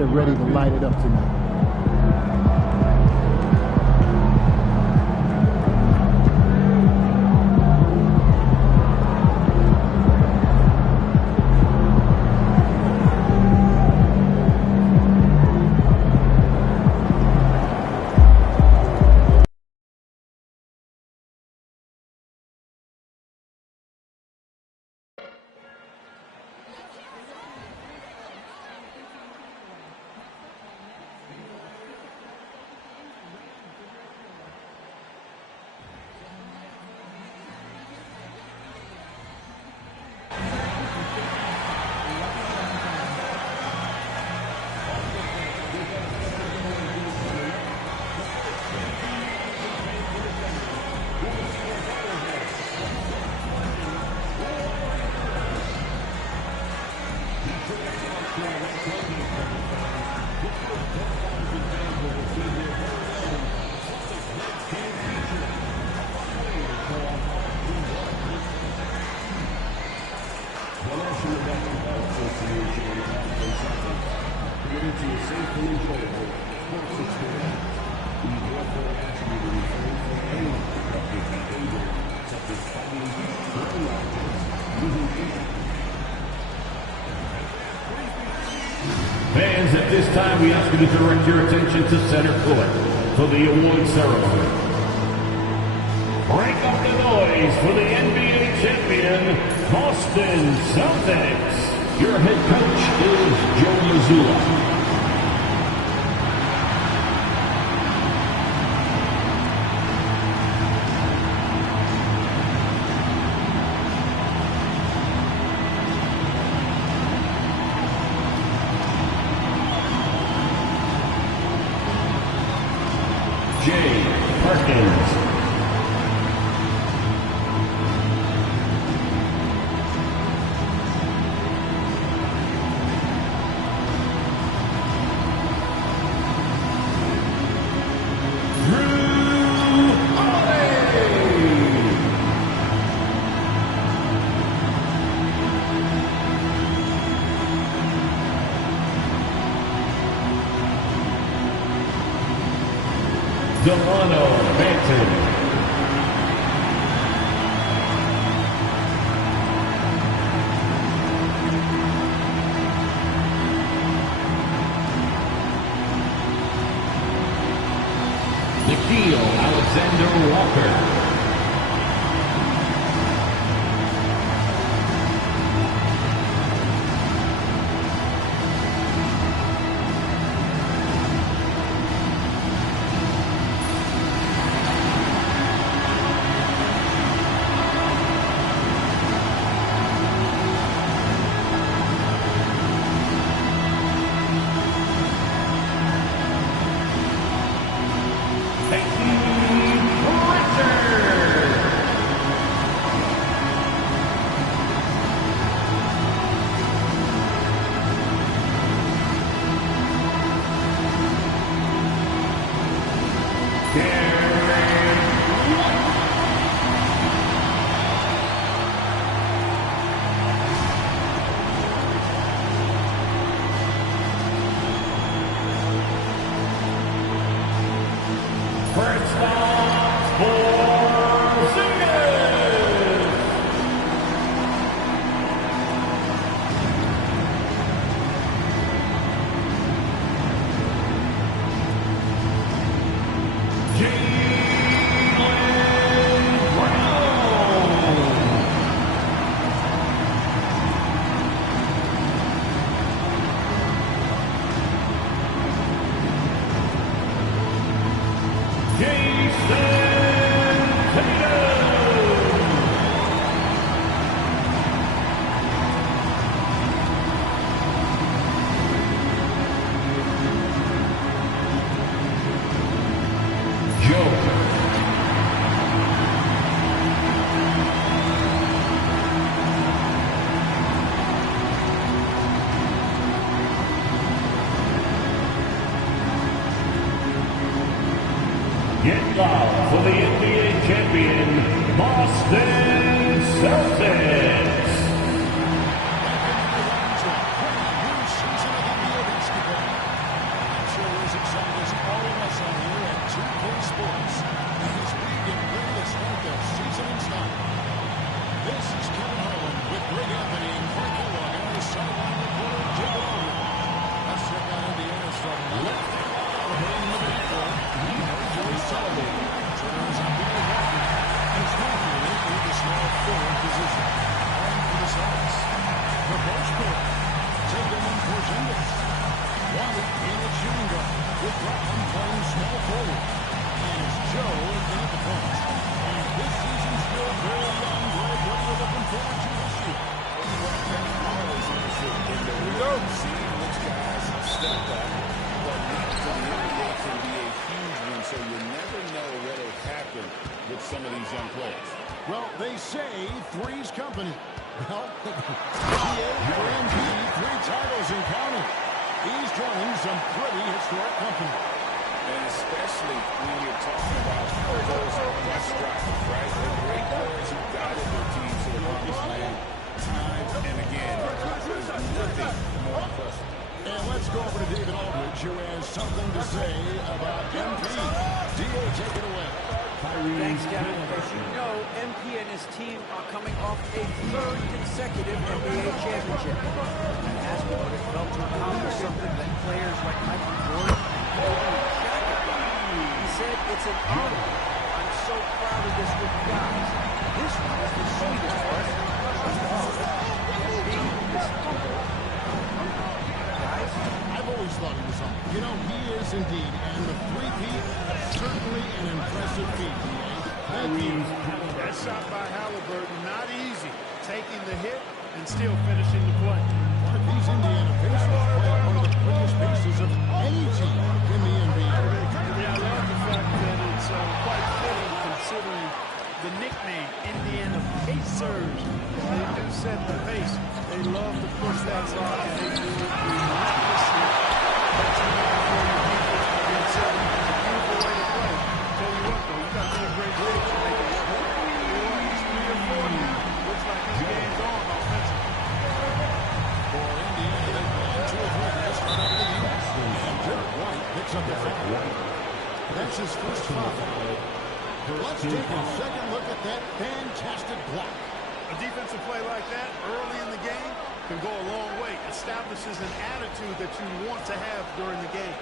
they're ready to light it up tonight. Fans, at this time, we ask you to direct your attention to center court for the award ceremony. Break up the noise for the NBA champion, Boston Celtics. Your head coach is Joe Mazzulla. Jay Perkins. Delano Banton. Nikhil Alexander Walker. First stop for Zingas. Jaylen Brown. Get loud for the NBA champion, Boston Celtics. This is Kevin Harlan with Greg Anthony and Frank Kellogg and our sideline reporter, David Aldridge. Let's check out Indiana starting lineup. In the backcourt, Joe Sullivan turns on Billy Walker and Matthew in the small forward position. And for the Celtics, the first court, Tatum and Porzingis. Wanda in at shooting guard with Brown playing small forward. And it's Joe in at the post. And this season's still very young. Greg, what are you looking forward to this year? Always interested in the real seeing which guys step up, but not to the NBA can be a huge one, so you never know what'll happen with some of these young players. Well, they say three's company. Well, NBA for MB, 3 titles and counting. He's joining some pretty historic company. And especially when you're talking about those best strikers, right? The great players who guided their teams to the promised land time and again. There's nothing more impressive. And let's go over to David Aldridge, who has something to say about MP. D.A., take it away. Thanks, Kevin. As you know, MP and his team are coming off a 3rd consecutive NBA championship. And as we would have felt to accomplish something that players like Michael Jordan and Kobe and Shaq have done. He said, it's an honor. I'm so proud of this with you guys. This one is the sweetest part. MP is humble. Guys, I've always thought he was humble. You know, he is indeed. And the 3-peat, certainly an impressive feat, D.A. Thank you. That shot by Halliburton, not easy. Taking the hit and still finishing the play. One of these Indiana Pacers play one of the prettiest faces of any team in the NBA. Yeah, I love the fact that it's quite fitting considering the nickname, Indiana Pacers. They do set the pace. They love to push that rock, and they do it relentlessly. That's enough for your defense to be setting. It's a beautiful way to play. Tell you what, though, you got 2 great players to make it work. He's 3 or 4 now. Looks like his game's on offensively. For Indiana, they've gone 2 of 3 to start out the game. And Derek White picks up the foul. That's his first foul. Let's take a second look at that fantastic block. A defensive play like that early in the game can go a long way. Establishes an attitude that you want to have during the game.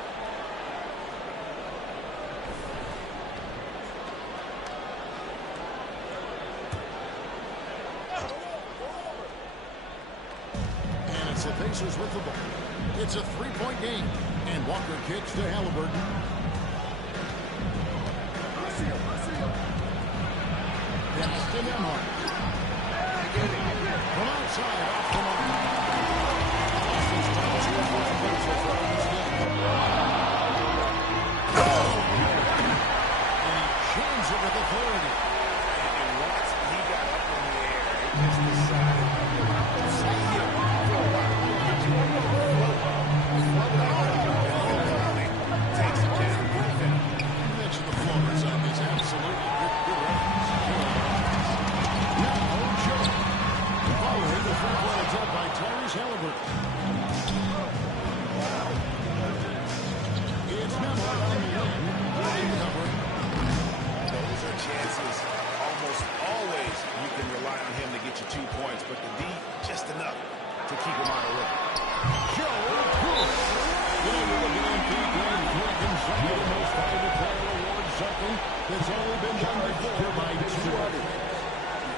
And it's the Pacers with the ball. It's a 3-point game. And Walker kicks to Halliburton. Pass to Nembhard. From outside, off the mark. Boston's top 2 for the Pacers right in this game. And he chains it with authority. And once he got up in the air, he just decided to see him for a while. Takes it down to the finish. You mentioned the floaters on this. Absolutely good reference. Now, Joe. Following the front line attempt by Tyrese Halliburton. It's Nembhard on the wing. Covering. Those are chances almost always you can rely on him to get you 2 points, but the D, just enough to keep him out of the way. Joe Ingles. You know, you're looking at MP Grand Threat himself with the most valuable player award, something that's only been done before by 2 others.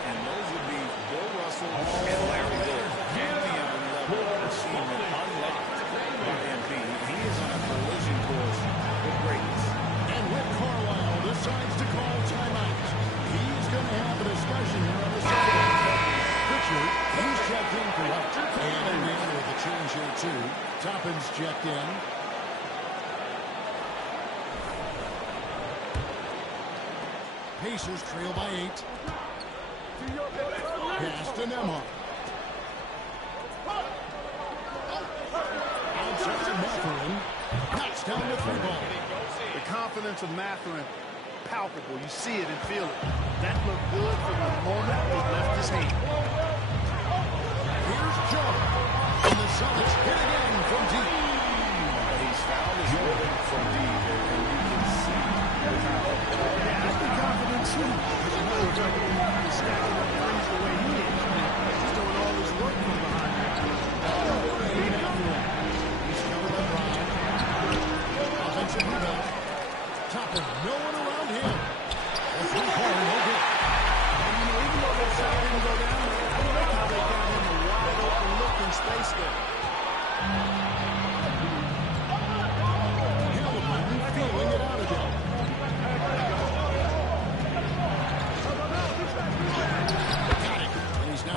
And those would be Bill Russell and Larry Bird. Pantheon-level achievement unlocked by MP. He is on a collision course with greatness. And Rick Carlisle decides to call timeout. He's going to have a discussion here on the second. Pritchard, he's checked in for what? And Indiana with the change here, too. Toppin's checked in. Pacers trail by 8. Pass to Nembhard. Outside Mathurin. Knocks down the 3-ball. The confidence of Mathurin, palpable. You see it and feel it. That looked good from the moment he left his hand. Here's Joe. And the Celtics hit again from deep. He's found his rhythm from deep, and you can see how. Yeah, I think confidence too. There's another guy who is stacking up threes the way he is.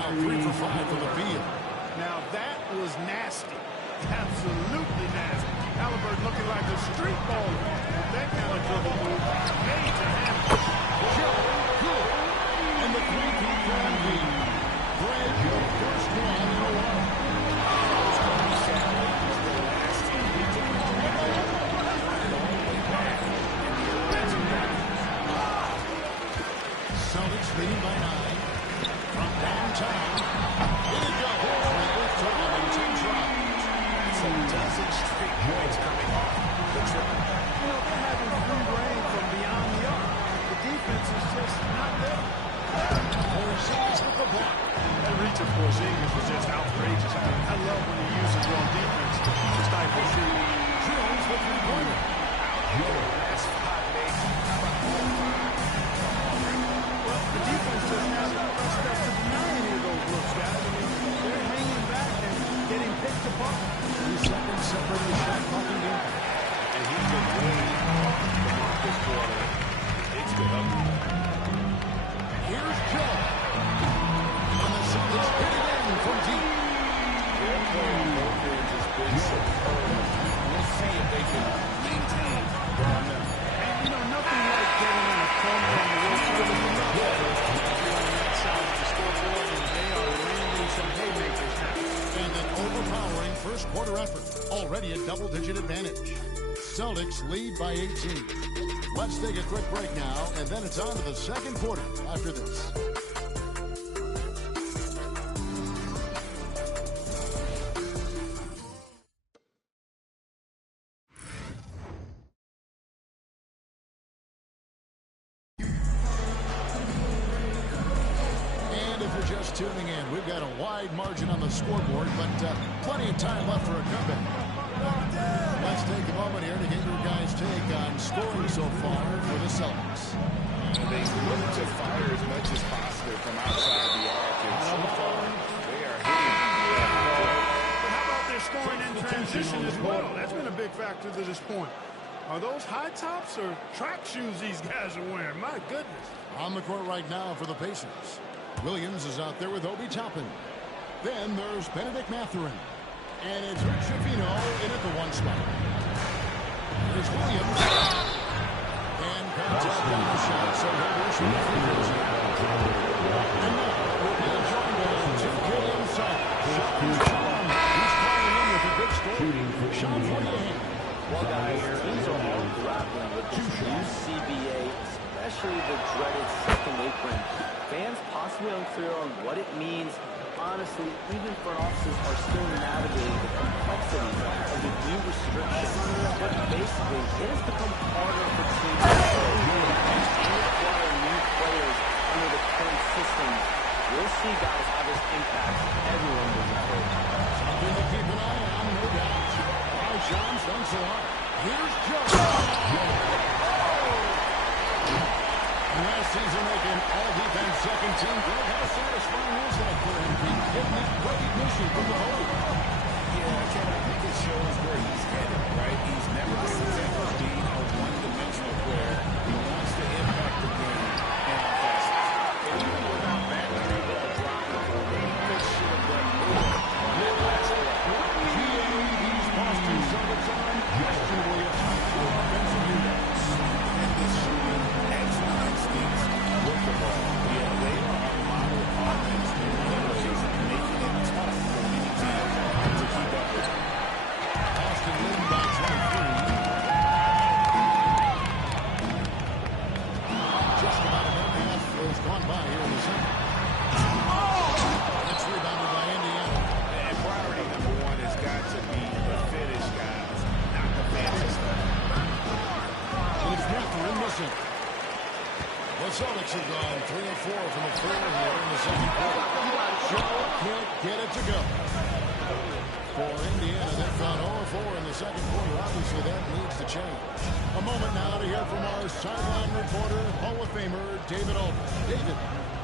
now 3 for 5 from the field. Now that was nasty. Absolutely nasty. Halliburton looking like a street baller. With that kind of dribble move, made to handle. Good. And the 3-2 for Embiid. Greg, your first one in a while. Celtics leading by 9. From downtown. Here it goes. With time and 10 tries. So dozen straight points coming off the triple. You know, they're having free reign from beyond the arc. The defense is just not there. Porzingis with the block. That reach of Porzingis was just outrageous. I love when he uses his own defense to stifle shoot. Jones with 3-pointer. Last 5 days. How about 4-5? Well, the defense just hasn't pressed up to deny any of those looks, guys. I mean, they're hanging back and getting picked apart. 3 seconds separating the shot clock and game. And he's been way off the mark this quarter. It's been ugly. Here's Joe. And the Celtics hit it in from deep. Their play on both ends has been superb. We'll see if they can maintain their momentum. And, you know, nothing like getting in a corner on the road for the on that side of the scoreboard, and they are landing some haymakers now. And an overpowering first quarter effort. Already a double-digit advantage. Celtics lead by 18. Let's take a quick break now, and then it's on to the second quarter after this. And if you're just tuning in, we've got a wide margin on the scoreboard, but plenty of time left for a comeback. Let's take a moment here to get your guys' take on scoring so far for the Celtics. They look to fire as much as possible from outside the arc, and so far they are hitting. But how about their scoring in transition as well? That's been a big factor to this point. Are those high tops or track shoes these guys are wearing? My goodness. On the court right now for the Pacers. Williams is out there with Obi Toppin. Then there's Benedict Mathurin. And it's Rick Schifino in at the 1 spot. Here's Williams. And contact on the shot, so he'll be shooting free throws here. And now we're being joined by 2K inside. Sean. He's calling in with a big score. Sean, what do you have? Well, guys, these are all grappling with this new CBA, especially the dreaded second apron. Fans possibly unclear on what it means. Honestly, even front offices are still navigating the complexities of the new restrictions. But basically, it has become harder for teams to acquire new players under the current system. We'll see, guys, how this impacts everyone moving forward. Something to keep an eye on, no doubt. All right, Sean, thanks a lot. Here's Joe. Last season making all-defense second team. Greg, how satisfying is that for him? Getting that recognition from the voters. Yeah, Kevin, I think it shows where he's headed, right? He's never been content with being a one-dimensional player. He wants to impact the game and offense. And even without that, they're able to drop the ball. They should have done more on that last play. GAE's Boston Celtics on questionable offensive units. And this shooting excellent instincts with the ball. Yeah, they are a model offense in many ways, making it tough for many teams to keep up with. Boston leading by 23. Just about a minute and a half has gone by here in the second. It's rebounded by Indiana. And priority number one has got to be the finish, guys, not the fancy stuff. It's Mathurin missing. The Celtics have gone 3 of 4 from the floor here in the second quarter. Shaw can't get it to go. For Indiana, they've gone 0 of 4 in the second quarter. Obviously, that needs to change. A moment now to hear from our sideline reporter, Hall of Famer David Aldridge. David.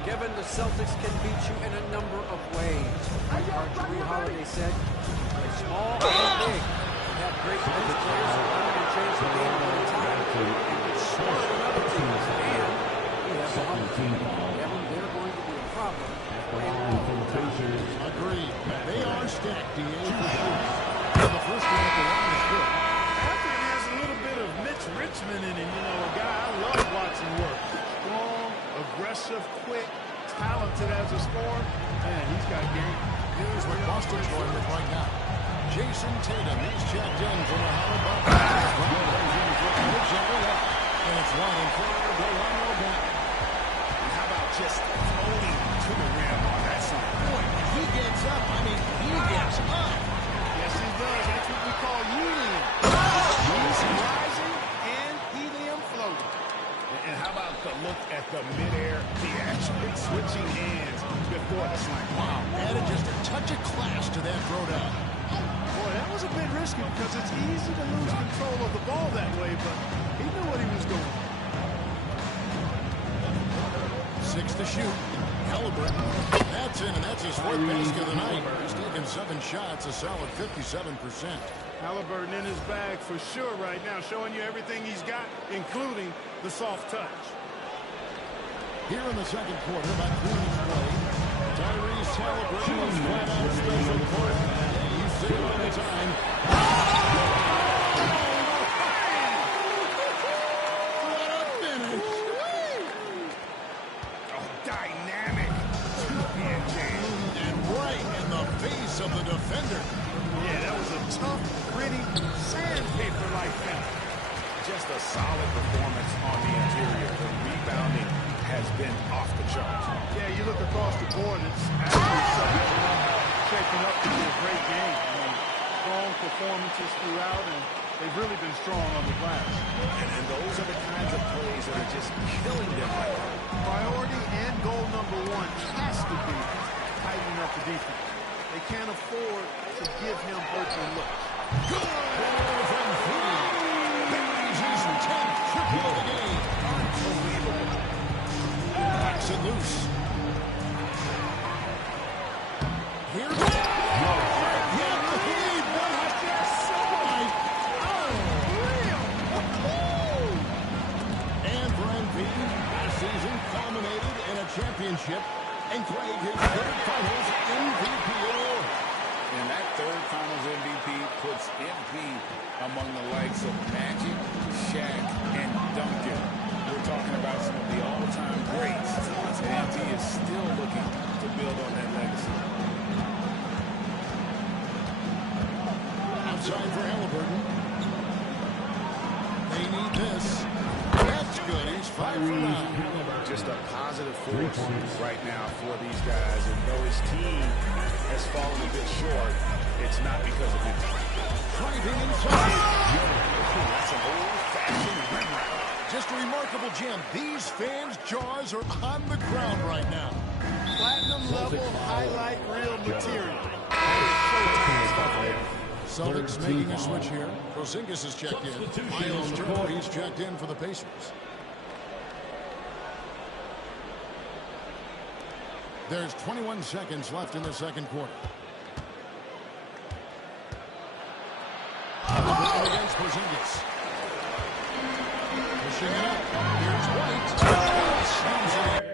Kevin, the Celtics can beat you in a number of ways. Like Drew Holiday said, play small and big. They have great bench players who run and change the game all the time. And it's smart on other teams. And we have the home team. Kevin, they're going to be a problem Agreed. They are stacked, DA, for sure. And the first one at the line is good. After has a little bit of Mitch Richmond in him. You know, a guy I love watching work. Strong, aggressive, quick, talented as a scorer. Man, he's got game. Here's what Boston's going with right now. Jason Tatum, he's checked in from the Howard and it's one in front of Delano back. How about just floating to the rim on that side? Boy, he gets up. I mean, he gets up. Yes, he does. That's what we call helium. He's rising and helium floating. And how about the look at the midair, the action, switching hands before the slam? Wow, added just a touch of class to that throwdown. Boy, that was a bit risky because it's easy to lose control of the ball that way, but he knew what he was doing. 6 to shoot. Halliburton. That's in, and that's his fourth basket of the night. He's taken 7 shots, a solid 57%. Halliburton in his bag for sure right now, showing you everything he's got, including the soft touch. Here in the second quarter, by Queen's play, Tyrese Halliburton was flat out special for him. He's sitting on the time. What a finish! Oh, dynamic two-hand game. And right in the face of the defender. Yeah, that was a tough, gritty, sandpaper-like finish. Just a solid performance on the interior. The rebounding has been off the charts. Yeah, you look across the board, it's actually shaping up to be a great game. I mean, strong performances throughout, and they've really been strong on the glass. And those are the kinds of plays that are just killing them right now. Priority and goal number one has to be tightening up the defense. They can't afford to give him open looks. Good from three. Buries his 10th triple of the game. Unbelievable. Knocks it loose. Here we go. And for MVP, last season culminated in a championship and Craig his third finals MVP award. And that third finals MVP puts MP among the likes of Magic, Shaq, and Duncan. We're talking about some of the all-time greats. And MP is still looking to build on that legacy. Outside for Halliburton. They need this. That's good. He's 5 for 9. Just a positive force right now for these guys. And though his team has fallen a bit short, it's not because of him. Driving inside. That's an old-fashioned rim route. Just a remarkable gem. These fans' jaws are on the ground right now. Platinum level highlight reel material. Celtics making a switch here. Porzingis is checked in. Miles Turner, he's checked in for the Pacers. There's 21 seconds left in the second quarter. Against Porzingis. Pushing it up. Here's White. Slams it in.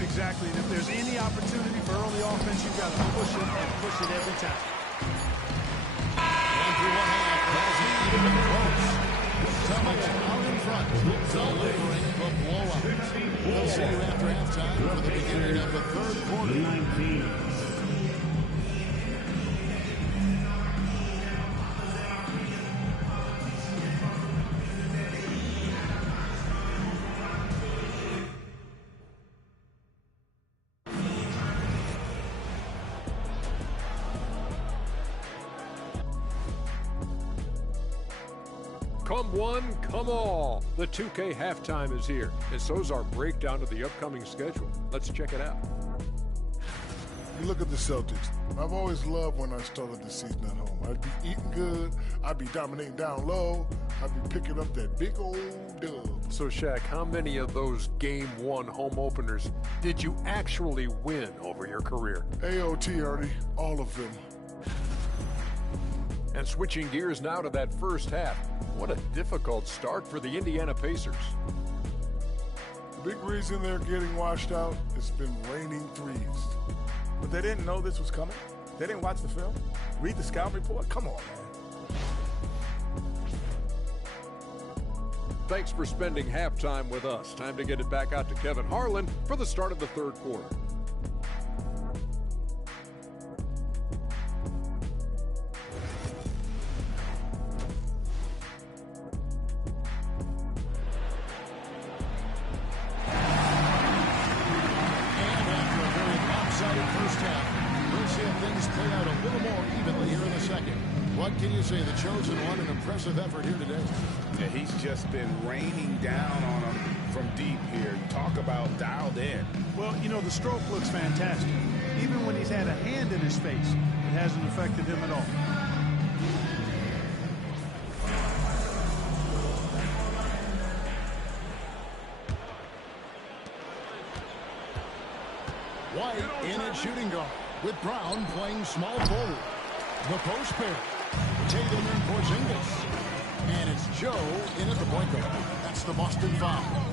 Exactly, and if there's any opportunity for early offense, you've got to push it and push it every time. And through one half, hasn't even been close. Celtics out in front, delivering the blowout. We'll see you after halftime for the beginning of the third quarter. Come one, come all. The 2K halftime is here, and so's our breakdown of the upcoming schedule. Let's check it out. You look at the Celtics. I've always loved when I started the season at home. I'd be eating good. I'd be dominating down low. I'd be picking up that big old dub. So, Shaq, how many of those Game 1 home openers did you actually win over your career? AOT, Ernie. All of them. And switching gears now to that first half, what a difficult start for the Indiana Pacers. The big reason they're getting washed out has been raining threes. But they didn't know this was coming? They didn't watch the film? Read the scout report? Come on, man. Thanks for spending halftime with us. Time to get it back out to Kevin Harlan for the start of the third quarter. What can you say? The chosen one, an impressive effort here today. Yeah, he's just been raining down on them from deep here. Talk about dialed in. Well, you know, the stroke looks fantastic. Even when he's had a hand in his face, it hasn't affected him at all. White in at shooting guard, with Brown playing small forward. The post pair. Tatum and Porzingis. And it's Joe in at the point guard. That's the Boston foul. And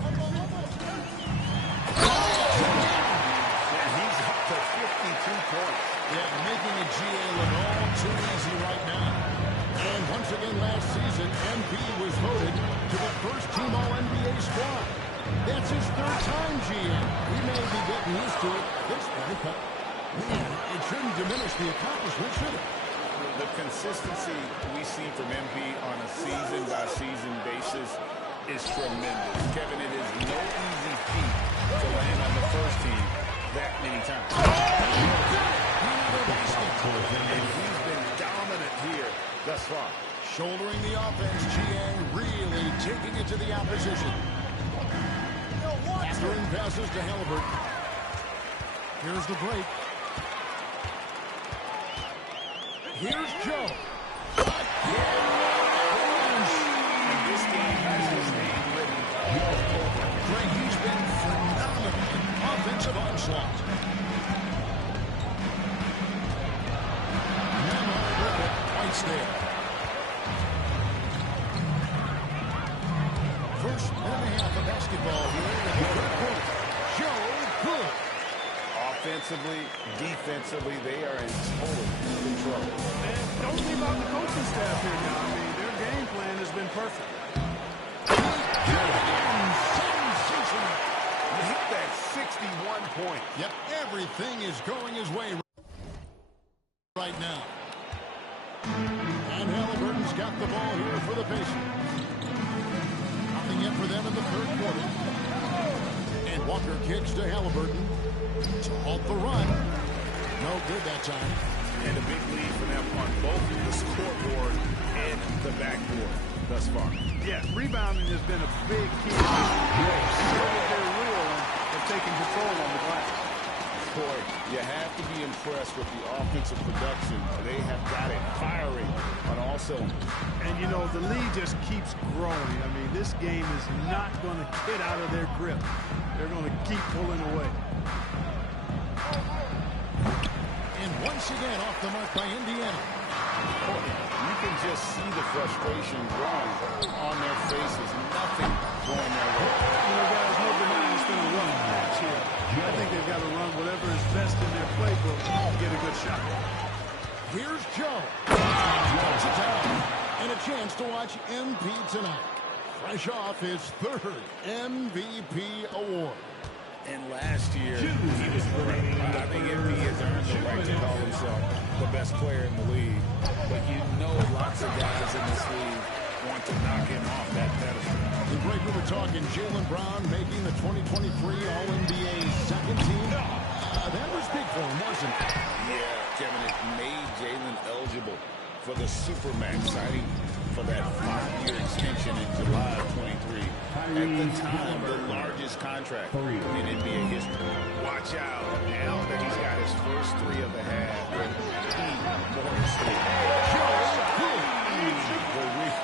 he's up to 52 points. Yeah, making a GA look all too easy right now. And once again last season, MP was voted to the first team All-NBA squad. That's his third time GA. We may be getting used to it this way, but man, it shouldn't diminish the accomplishment, should it? The consistency we see from MP on a season-by-season basis is tremendous. Kevin, it is no easy feat to land on the first team that many times. And he's been dominant here thus far. Shouldering the offense, Chiang really taking it to the opposition. Throwing passes to Halliburton. Here's the break. Here's Joe. And this game has his name written all over. Greg, he's been phenomenal. Offensive onslaught. Now with it. White's there. First minute and a half of basketball here in the third quarter. Joe good. Offensively, defensively, they are in total control. And don't leave out the coaching staff here now. I mean, their game plan has been perfect. Sensational. You hit that 61 point. Yep, everything is going his way right now. And Halliburton's got the ball here for the Pacers. Nothing yet for them in the third quarter. And Walker kicks to Halliburton to halt the run. No good that time. And a big lead for them on both the scoreboard and the backboard thus far. Yeah, rebounding has been a big key to this game. They're real and taking control on the glass. Boy, you have to be impressed with the offensive production. They have got it firing on all cylinders. And, you know, the lead just keeps growing. I mean, this game is not going to get out of their grip. They're going to keep pulling away. And once again off the mark by Indiana. You can just see the frustration growing on their faces. Nothing going their way. You know, guys, no denying it's been a rough match here. I think they've got to run whatever is best in their playbook to get a good shot. Here's Joe. Touch it down. And a chance to watch MP tonight. Fresh off his third MVP award. And last year, he was great. I think MP has earned the right to call himself the best player in the league. But you know lots of guys in this league want to knock him off that pedestal. The break, we were talking Jaylen Brown making the 2023 All-NBA second team. That was big for him, wasn't it? Yeah, Kevin, it made Jaylen eligible for the Supermax, signing for that 5-year extension in July of 23. At the time, the largest contract in NBA history. Watch out. Now that he's got his first 3 of the half, the key bonus three.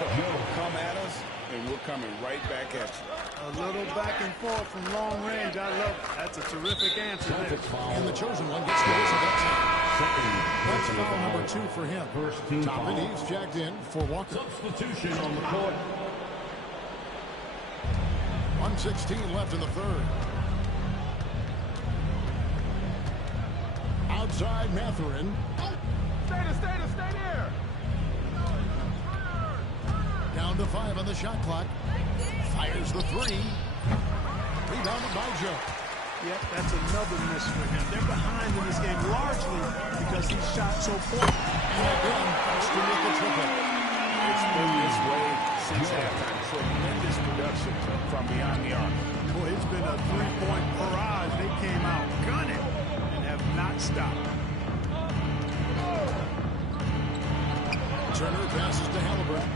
Will come at us, and we're coming right back at you. A little back and forth from long range. I love it. That's a terrific answer there. And the chosen one gets the whistle that time. That's foul number 2 for him. First team Toppin, foul. he's jacked in for Walker. Substitution on the court. 1:16 left in the third. Outside Mathurin. Stay there. Down to 5 on the shot clock. Fires the 3. Rebounded by Joe. Yep, that's another miss for him. They're behind in this game largely because he shot so poor. And again, Boston with the triple. It's been this way since halftime. Tremendous production from beyond the arc. Boy, it's been a 3-point barrage. They came out gunning and have not stopped. Turner passes to Halliburton.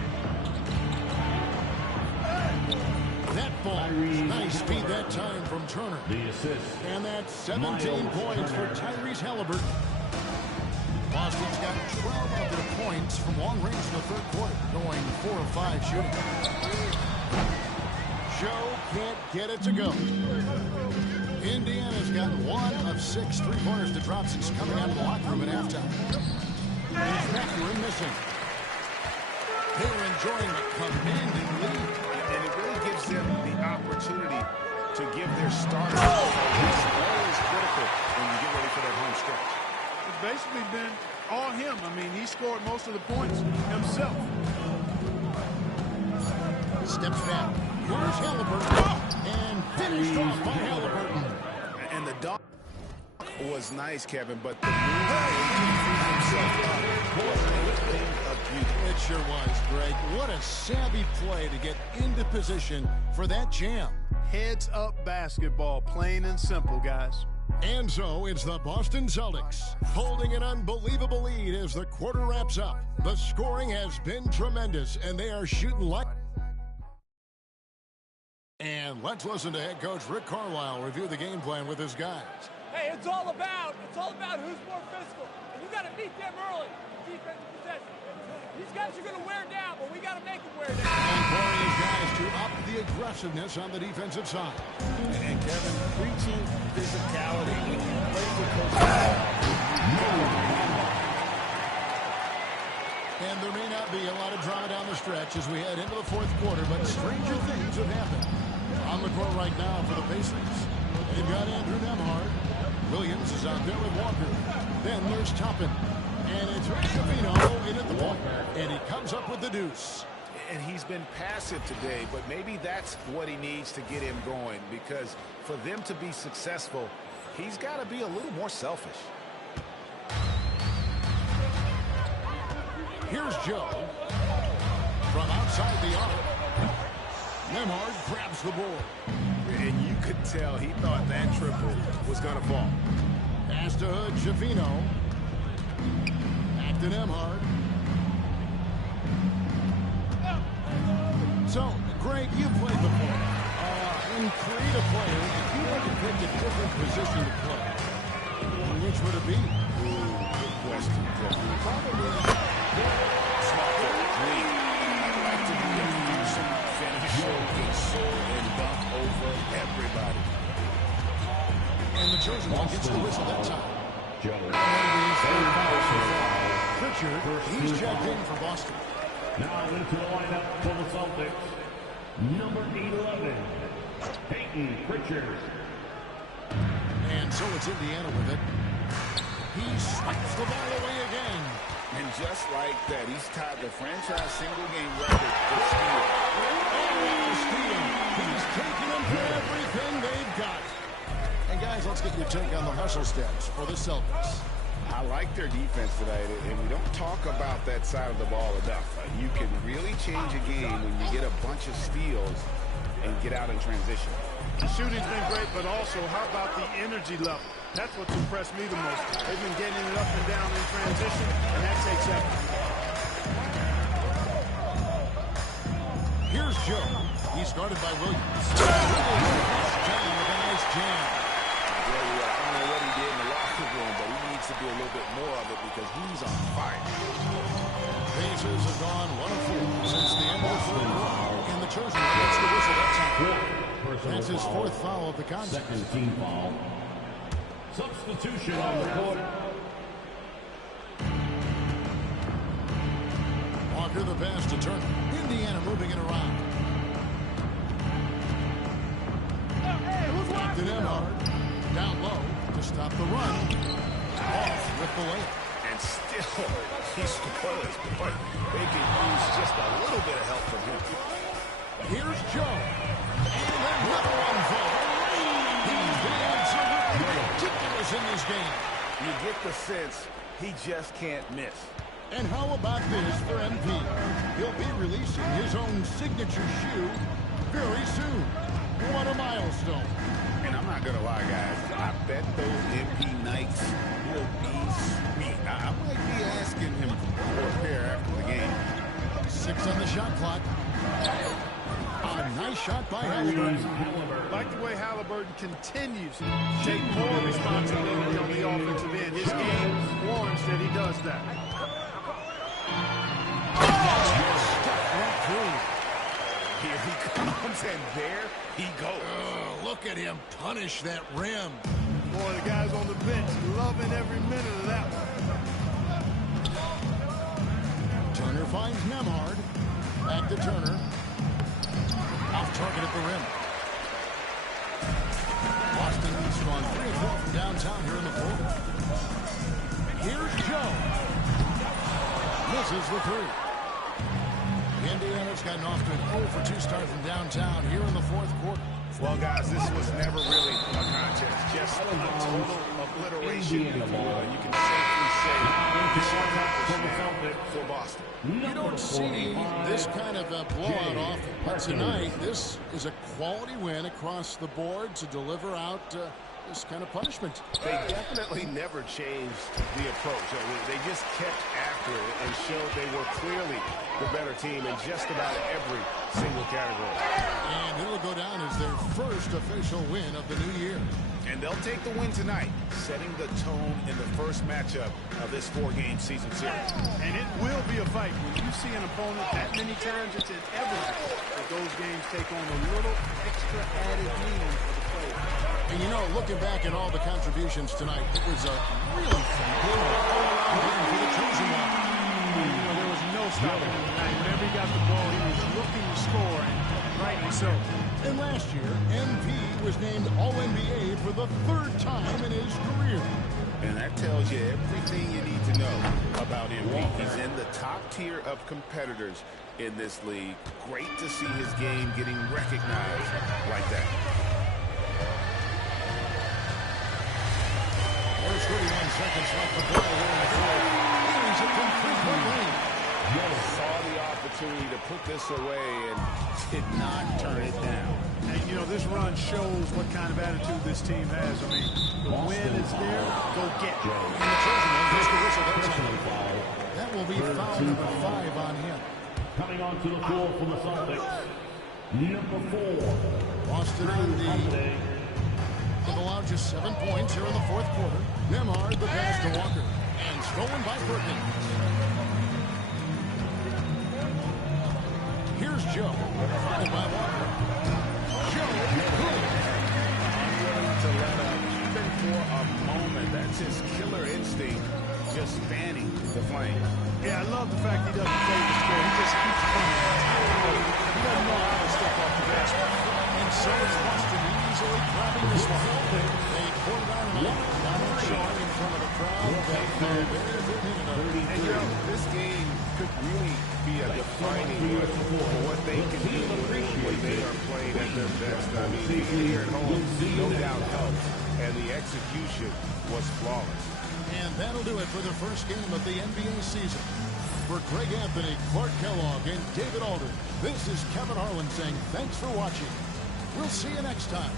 That ball, nice speed that time from Turner. The assist. And that's 17 points for Tyrese Halliburton. Boston's got 12 of their points from long range in the third quarter, going 4 of 5 shooting. Joe can't get it to go. Indiana's got 1 of 6 3-pointers to drop since coming out of the locker room at halftime. Here's Mathurin missing. They're enjoying a commanding lead. And it really gives them the opportunity to give their starters. It's always critical when you get ready for that home stretch. It's basically been all him. I mean, he scored most of the points himself. Steps back. Here's Halliburton. And finished off by Halliburton. And the dunk was nice, Kevin, but the move to free himself up was a thing of beauty. It sure was, Greg. What a savvy play to get into position for that jam. Heads up basketball, plain and simple, guys. And so it's the Boston Celtics holding an unbelievable lead as the quarter wraps up. The scoring has been tremendous, and they are shooting like... And let's listen to head coach Rick Carlisle review the game plan with his guys. Hey, it's all about who's more physical. And you got to beat them early. Defensive possession. These guys are going to wear down, but we got to make them wear down. And pouring his guys to up the aggressiveness on the defensive side. And Kevin, preaching physicality when you play for Coach. And there may not be a lot of drama down the stretch as we head into the fourth quarter, but stranger things have happened. On the court right now for the Pacers, they've got Andrew Nembhard. Williams is out there with Walker. Then there's Toppin. And it's Schifino in at the point. And he comes up with the deuce. And he's been passive today, but maybe that's what he needs to get him going, because for them to be successful, he's got to be a little more selfish. Here's Joe from outside the arc. Nembhard grabs the board. And you could tell he thought that triple was going to fall. Pass to Hood, Schifino. Back to Nembhard. So, Greg, you played before. In creative player, if you had to pick a different position to play, which would it be? Good question, Jeff. Probably small forward. I'd like to be a decent finisher, get soul, and dunk over everybody. And the chosen one gets the whistle that time. Pritchard, he's checked in for Boston. Now into the lineup for the Celtics, number 11, Peyton Pritchard. And so it's Indiana with it. He swipes the ball away again. And just like that, he's tied the franchise single-game record for steal. Oh, steal. He's taking them for everything they've got. And guys, let's get your take on the hustle steps for the Celtics. I like their defense today, and we don't talk about that side of the ball enough. You can really change a game when you get a bunch of steals and get out in transition. The shooting's been great, but also how about the energy level? That's what's impressed me the most. They've been getting it up and down in transition, and that takes effort. Here's Joe. He's guarded by Williams. Jam with a nice jam. I don't know what he did in the locker room, but he needs to do a little bit more of it because he's on fire. Pacers have gone 1 of 4 since the end of the third quarter. And the Trojan gets the whistle. That's his 4th foul of the contest. Second team foul. Substitution on the court. Walker the pass to Turner. Indiana moving it around. Back to Nembhard. Down low to stop the run. Off with the layup. And still, he scores. But they can use just a little bit of help from him. Here's Joe. And another one falls. He's been absolutely ridiculous in this game. You get the sense he just can't miss. And how about this for MP? He'll be releasing his own signature shoe very soon. What a milestone. And I'm not going to lie, guys. I bet those MP Nikes will be sweet. I might be asking him for a pair after the game. 6 on the shot clock. A nice shot by Halliburton. I like the way Halliburton continues to take more responsibility on the offensive end. His game warrants that he does that. Here he comes, and there he goes. Look at him punish that rim. Boy, the guys on the bench loving every minute of that one. Turner finds Nembhard. Back to Turner. Off target at the rim. Boston's gone 3 of 4 from downtown here in the fourth. Here's Joe. Misses the 3. Indiana's gotten off to an 0 for 2 start from downtown here in the fourth quarter. Well, guys, this was never really a contest. Just a total obliteration. You can safely say for Boston. You don't see this kind of a blowout often, but tonight this is a quality win across the board to deliver out this kind of punishment. They definitely never changed the approach. I mean, they just kept after it and showed they were clearly the better team in just about every single category. And it'll go down as their first official win of the new year. And they'll take the win tonight, setting the tone in the first matchup of this 4-game season series. And it will be a fight. When you see an opponent that many times, it's inevitable that those games take on a little extra added meaning for the player. And you know, looking back at all the contributions tonight, it was a really good all-around game for the Trojan Wire. There was no stopping him tonight. Whenever he got the ball, he was looking to score, and rightly so. And last year, MP was named All-NBA for the 3rd time in his career. And that tells you everything you need to know about MP. He's in the top tier of competitors in this league. Great to see his game getting recognized like that. There's 31 seconds left to play here in the fourth. He's a complete range. Saw the opportunity to put this away and did not turn it down. And, you know, this run shows what kind of attitude this team has. I mean, the win is there, go get it. And the Trojan gets the whistle that time. That will be foul number 5 on him. Coming onto the floor for the Celtics, number 4. Boston on D. They've allowed just 7 points here in the fourth quarter. Nembhard the pass to Walker. And stolen by Perkins. Here's Joe. Guarded by Walker. Joe. Unwilling to let up even for a moment. That's his killer instinct. Just fanning the flame. Yeah, I love the fact he doesn't play the score. He just keeps coming. He doesn't know how to step off the basket. And so is Boston easily grabbing this one. They poured it on him. Not showing in front of the crowd. And you know, this game could really be a defining one for what they can do when they are playing at their best. I mean, being here at home no doubt helps, and the execution was flawless. And that'll do it for the first game of the NBA season. For Greg Anthony, Clark Kellogg, and David Alden, this is Kevin Harlan saying thanks for watching. We'll see you next time.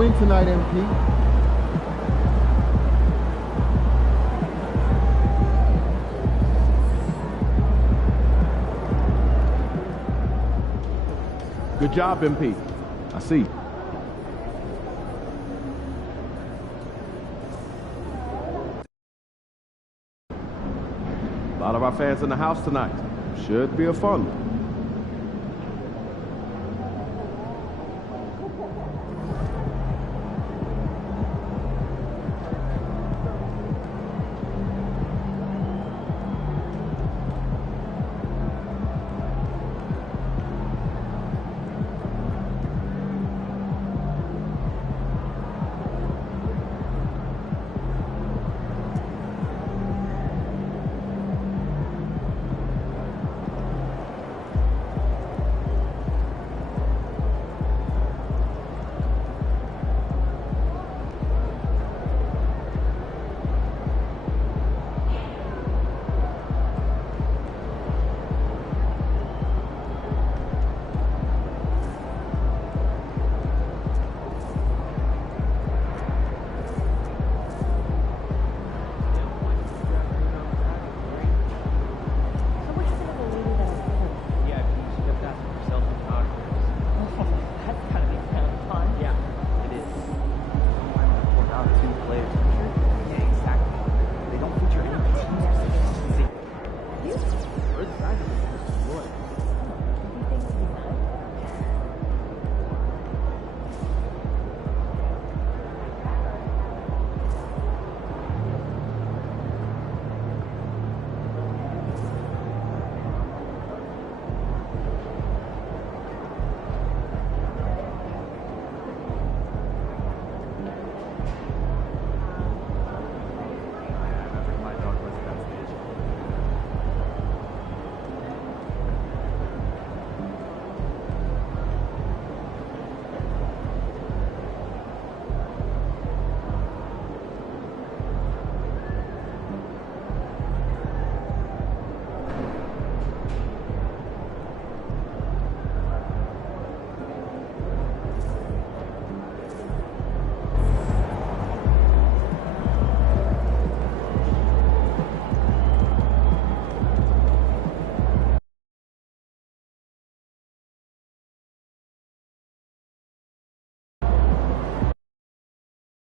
win tonight, MP. Good job, MP. I see. A lot of our fans in the house tonight. Should be a fun one.